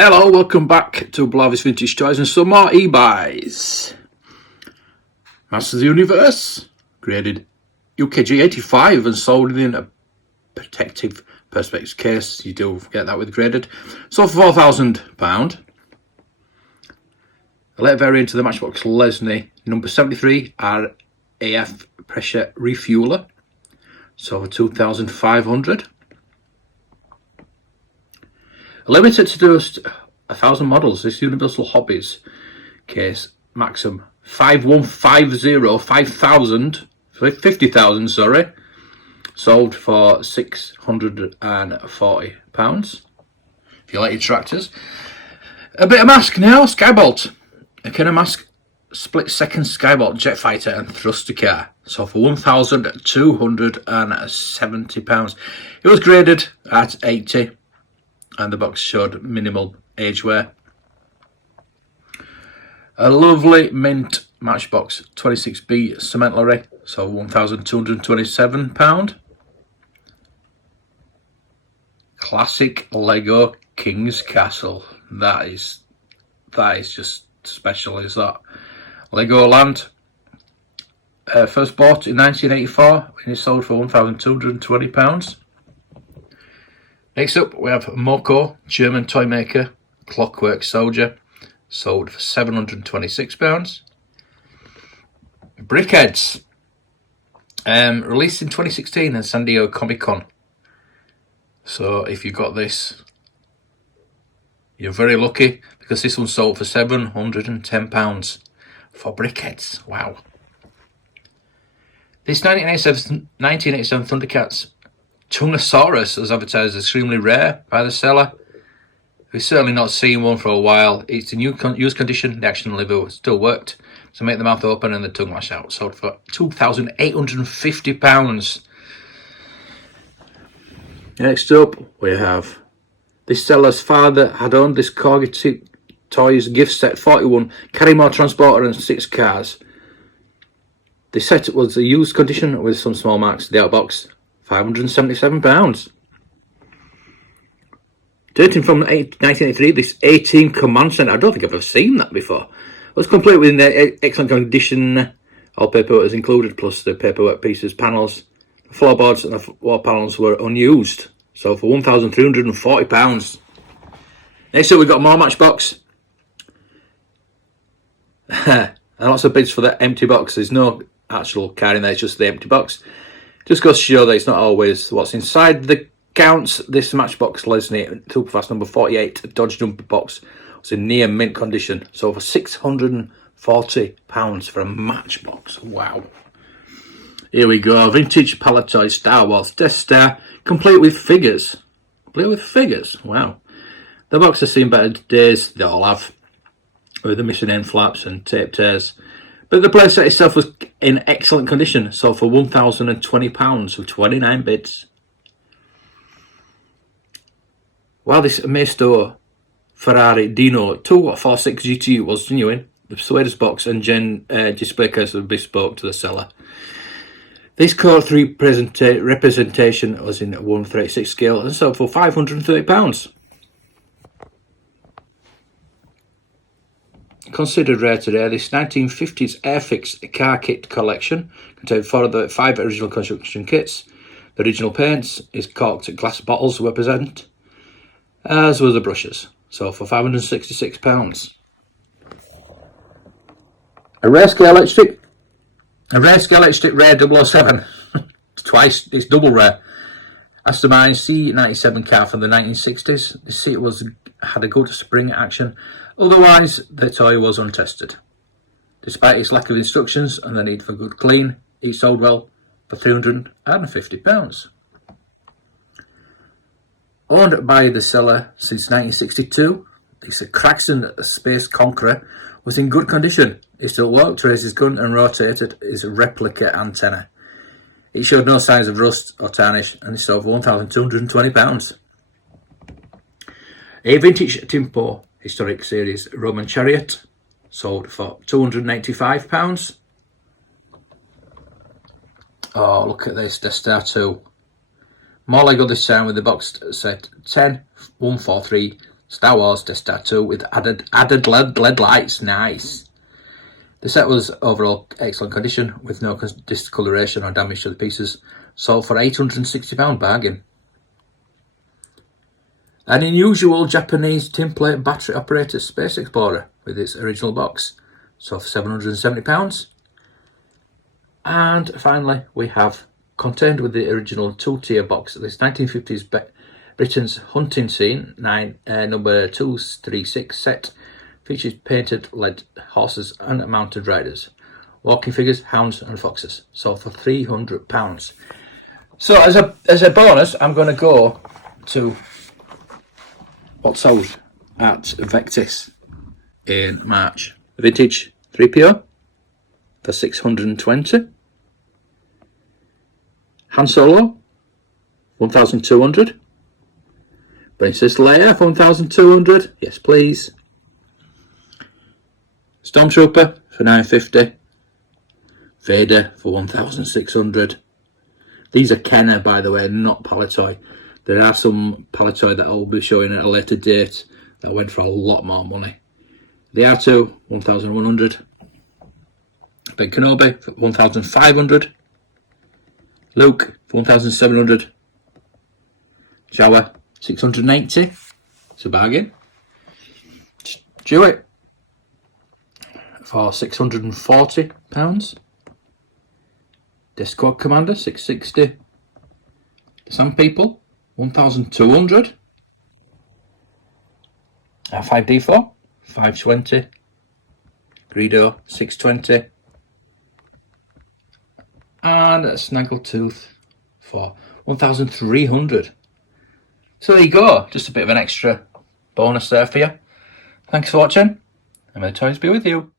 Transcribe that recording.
Hello, welcome back to Ebuys Vintage Toys and some more eBuys. Masters of the Universe, graded UKG 85 and sold in a protective perspex case. You do get that with graded. Sold for £4,000. A late variant of the Matchbox Lesney number 73 RAF pressure refueler. Sold for £2,500. Limited to just 1,000 models, this Universal Hobbies case, Maxim 50,000, sorry, sold for £640. If you like your tractors. A bit of mask now, Skybolt. A kind of mask split second Skybolt jet fighter and thruster car, sold for £1,270. It was graded at 80. And the box showed minimal age wear. A lovely mint Matchbox 26B cement lorry, so £1,227. Classic Lego King's Castle. That is just special, is that? Legoland. First bought in 1984 and it sold for £1,220. Next up, we have Moko, German toy maker, Clockwork Soldier, sold for £726. Brickheads, released in 2016 at San Diego Comic Con. So if you got this, you're very lucky because this one sold for £710 for Brickheads. Wow. This 1987 Thundercats Tungosaurus was advertised as extremely rare by the seller. We've certainly not seen one for a while. It's in used condition. The action lever still worked. So make the mouth open and the tongue lash out. Sold for £2,850. Next up, we have this seller's father had owned this Corgi Toys gift set 41, carry more transporter and 6 cars. The set was a used condition with some small marks. The outbox, £577. Dating from 1983, this 18 Command Centre, I don't think I've ever seen that before. It was complete within the excellent condition. All paperwork was included, plus the paperwork pieces, panels. The floorboards and the wall panels were unused. So for £1,340. Next up, we've got more Matchbox. And lots of bids for the empty box. There's no actual car in there, it's just the empty box. Just goes to show that it's not always what's inside the counts. This Matchbox Lesney Superfast number 48 Dodge Jumper box was in near mint condition. So for £640 for a Matchbox. Wow. Here we go. Vintage Pallet Toy Star Wars Death Star, complete with figures. Wow. The box has seen better days. They all have. With the missing end flaps and tape tears. But the playset itself was in excellent condition, sold for £1,020 with 29 bids. While this Maisto Ferrari Dino 246 GT was genuine, the Persuaders box and display case were bespoke to the seller. This Core 3 representation was in 1/36 scale and sold for £530. Considered rare today, this 1950s Airfix car kit collection contained 5 original construction kits. The original paints is corked glass bottles were present, as were the brushes, so for £566. A rare scale electric rare 007. Twice, it's double rare. Aston Martin C97 car from the 1960s. The seat had a good spring action. Otherwise, the toy was untested. Despite its lack of instructions and the need for good clean, it sold well for £350. Owned by the seller since 1962, this Kraxon Space Conqueror was in good condition. It still worked, raised his gun and rotated his replica antenna. It showed no signs of rust or tarnish and it sold for £1,220. A vintage Timpo Historic Series Roman Chariot sold for £295. Oh, look at this, Death Star 2. More Lego this time with the boxed set 10, 143, Star Wars Death Star 2 with added LED lights. Nice. The set was overall excellent condition with no discoloration or damage to the pieces. Sold for £860, bargain. An unusual Japanese tinplate battery operated Space Explorer with its original box. Sold for £770. And finally, we have contained with the original 2-tier box this 1950s Britain's hunting scene number 236 set. Features painted lead horses and mounted riders, walking figures, hounds and foxes. Sold for £300. So as a bonus, I'm going to go to what sold at Vectis in March. Vintage 3PO for 620. Han Solo 1,200. Princess Leia for 1,200. Yes, please. Stormtrooper for 950. Vader for 1,600. These are Kenner, by the way, not Palitoy. There are some Palitoy that I'll be showing at a later date that went for a lot more money. The R2 1,100. Ben Kenobi for 1,500. Luke for 1,700. Jawa 680. It's a bargain. Chewie for £640. Discord Commander 660. Some people 1,200. R5D4 520. Greedo 620. And a Snaggletooth for 1,300. So there you go, just a bit of an extra bonus there for you. Thanks for watching, and may the toys be with you.